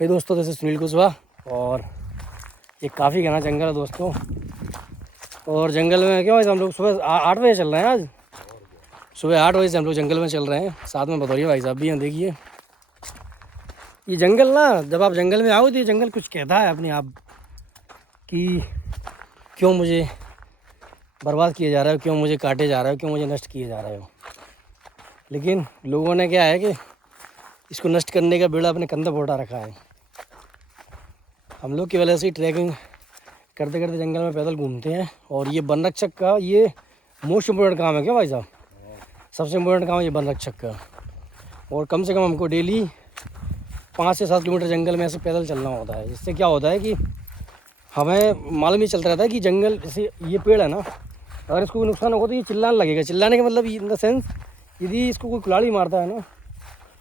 हे दोस्तों, जैसे सुनील कुशवाहा और ये काफ़ी घना जंगल है दोस्तों। और जंगल में क्या है, हम लोग सुबह 8 बजे चल रहे हैं। आज सुबह 8 बजे से हम लोग जंगल में चल रहे हैं। साथ में भदौरिया भाई साहब भी हैं। देखिए ये जंगल ना, जब आप जंगल में आओ तो ये जंगल कुछ कहता है अपने आप कि क्यों मुझे बर्बाद किया जा रहा है, क्यों मुझे काटे जा रहा है, क्यों मुझे नष्ट किए जा रहे हो। लेकिन लोगों ने क्या है कि इसको नष्ट करने का बेड़ा अपने कंधे पर उठा रखा है। हम लोग की वजह से ट्रैकिंग करते करते जंगल में पैदल घूमते हैं। और ये वन रक्षक का ये मोस्ट इम्पोर्टेंट काम है क्या भाई साहब? सबसे इम्पोर्टेंट काम है ये वन रक्षक का। और कम से कम हमको डेली 5 से 7 किलोमीटर जंगल में ऐसे पैदल चलना होता है। इससे क्या होता है कि हमें मालूम ही चलता रहता है कि जंगल, जैसे ये पेड़ है ना, अगर इसको कोई नुकसान होगा तो ये चिल्लाने लगेगा। चिल्लाने का मतलब इन द सेंस, यदि इसको कोई कुल्हाड़ी मारता है ना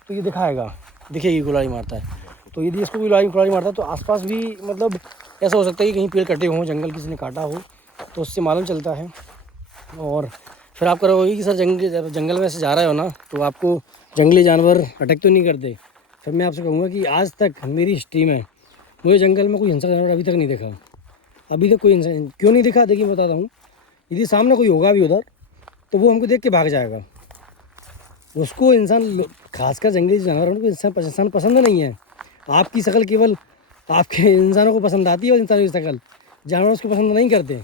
तो ये दिखेगी कुल्हाड़ी मारता है। तो यदि इसको कोई कुल्हाड़ी मारता है तो आसपास भी मतलब ऐसा हो सकता है कि कहीं पेड़ कटे हों, जंगल किसी ने काटा हो, तो उससे मालूम चलता है। और फिर आप करोगे कि सर जंगल में ऐसे जा रहे हो ना तो आपको जंगली जानवर अटैक तो नहीं करते। फिर मैं आपसे कहूँगा कि आज तक मेरी हिस्ट्री में मुझे जंगल में कोई हिंसक जानवर अभी तक नहीं देखा। अभी तक कोई इंसान क्यों नहीं दिखा, देखिए बताता हूँ। यदि सामने कोई होगा भी उधर तो वो हमको देख के भाग जाएगा। उसको इंसान, खासकर जंगली जानवरों को इंसान पसंद नहीं है। आपकी शक्ल केवल आपके इंसानों को पसंद आती है और इंसानों की शक्ल जानवर उसको पसंद नहीं करते,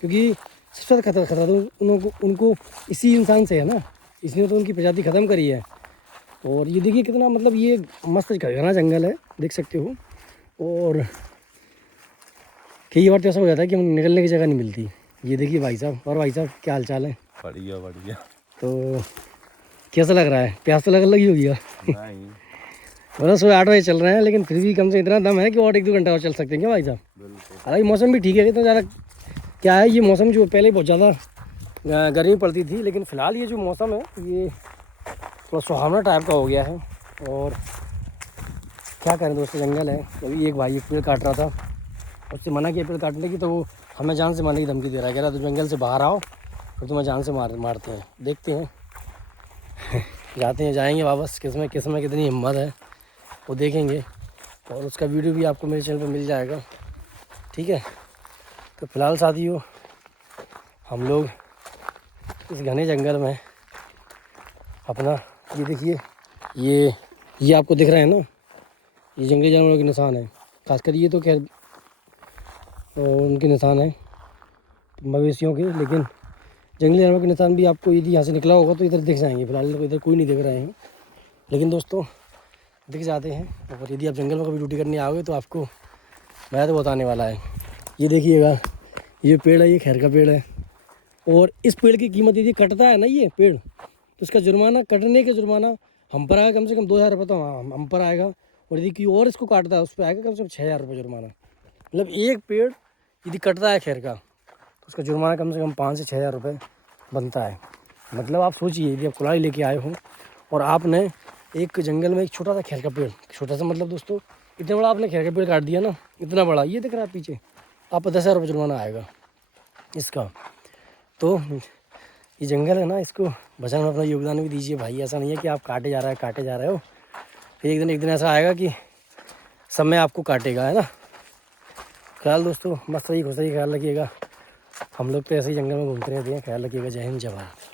क्योंकि सबसे ज़्यादा खतरा तो उनको इसी इंसान से है ना। इसने तो उनकी प्रजाति ख़त्म करी है। और ये देखिए कितना मतलब ये मस्त घना जंगल है, देख सकते हो। और कई बार तो ऐसा हो जाता है कि हम निकलने की जगह नहीं मिलती। ये देखिए भाई साहब। और भाई साहब क्या हाल चाल है? बढ़िया बढ़िया। तो कैसा लग रहा है? प्यास तो लगी होगी नहीं, मतलब सुबह 8 बजे चल रहे हैं, लेकिन फिर भी कम से इतना दम है कि और 1-2 घंटा और चल सकते हैं क्या भाई साहब? बिल्कुल। हालांकि मौसम भी ठीक है। इतना ज़्यादा क्या है, ये मौसम जो पहले बहुत ज़्यादा गर्मी पड़ती थी, लेकिन फ़िलहाल ये जो मौसम है ये थोड़ा सुहावना टाइप का हो गया है। और क्या करें दोस्तों, जंगल है। अभी एक भाई एक पेड़ काट रहा था, उससे मना किया पेड़ काटने की, तो वो हमें जान से मारने की धमकी दे रहा है। कह रहा तो जंगल से बाहर आओ फिर तुम्हें जान से मारते हैं। देखते हैं जाएंगे वापस। किसमें कितनी हिम्मत है वो देखेंगे। और उसका वीडियो भी आपको मेरे चैनल पर मिल जाएगा, ठीक है। तो फिलहाल साथियों, हम लोग इस घने जंगल में अपना, ये देखिए ये आपको दिख रहा है ना, ये जंगली जानवरों के निशान है। खासकर ये तो खैर उनके निशान है मवेशियों के, लेकिन जंगली जानवरों के निशान भी आपको यदि यहाँ से निकला होगा तो इधर दिख जाएंगे। फिलहाल तो इधर कोई नहीं दिख रहे हैं, लेकिन दोस्तों दिख जाते हैं। और यदि आप जंगल में कभी ड्यूटी करने आओगे तो आपको मैं तो बताने वाला है। ये देखिएगा, ये पेड़ है, ये खैर का पेड़ है। और इस पेड़ की कीमत यदि कटता है ना ये पेड़, तो इसका जुर्माना, कटने का जुर्माना हम पर आएगा कम से कम 2,000 रुपये तो हम पर आएगा। और यदि कोई और इसको काटता है उस पर आएगा कम से कम 6,000 रुपये जुर्माना। मतलब एक पेड़ यदि कटता है खैर का तो उसका जुर्माना कम से कम 5 से 6,000 रुपये बनता है। मतलब आप सोचिए, यदि आप कुल्हाड़ी लेके आए हो और आपने एक जंगल में एक छोटा सा खैर का पेड़, छोटा सा मतलब दोस्तों इतना बड़ा आपने खैर का पेड़ काट दिया ना, इतना बड़ा, ये दिख रहा है पीछे, आप 10,000 रुपये जुर्माना आएगा इसका। तो ये जंगल है ना, इसको बचाने में अपना योगदान भी दीजिए भाई। ऐसा नहीं है कि आप काटे जा रहे हो, फिर एक दिन ऐसा आएगा कि समय आपको काटेगा, है ना। ख्याल दोस्तों मस्त रही, खुश रही, ख्याल रखिएगा। हम लोग तो ऐसे ही जंगल में घूमते रहते हैं। ख्याल रखिएगा। जय हिंद, जय भारत।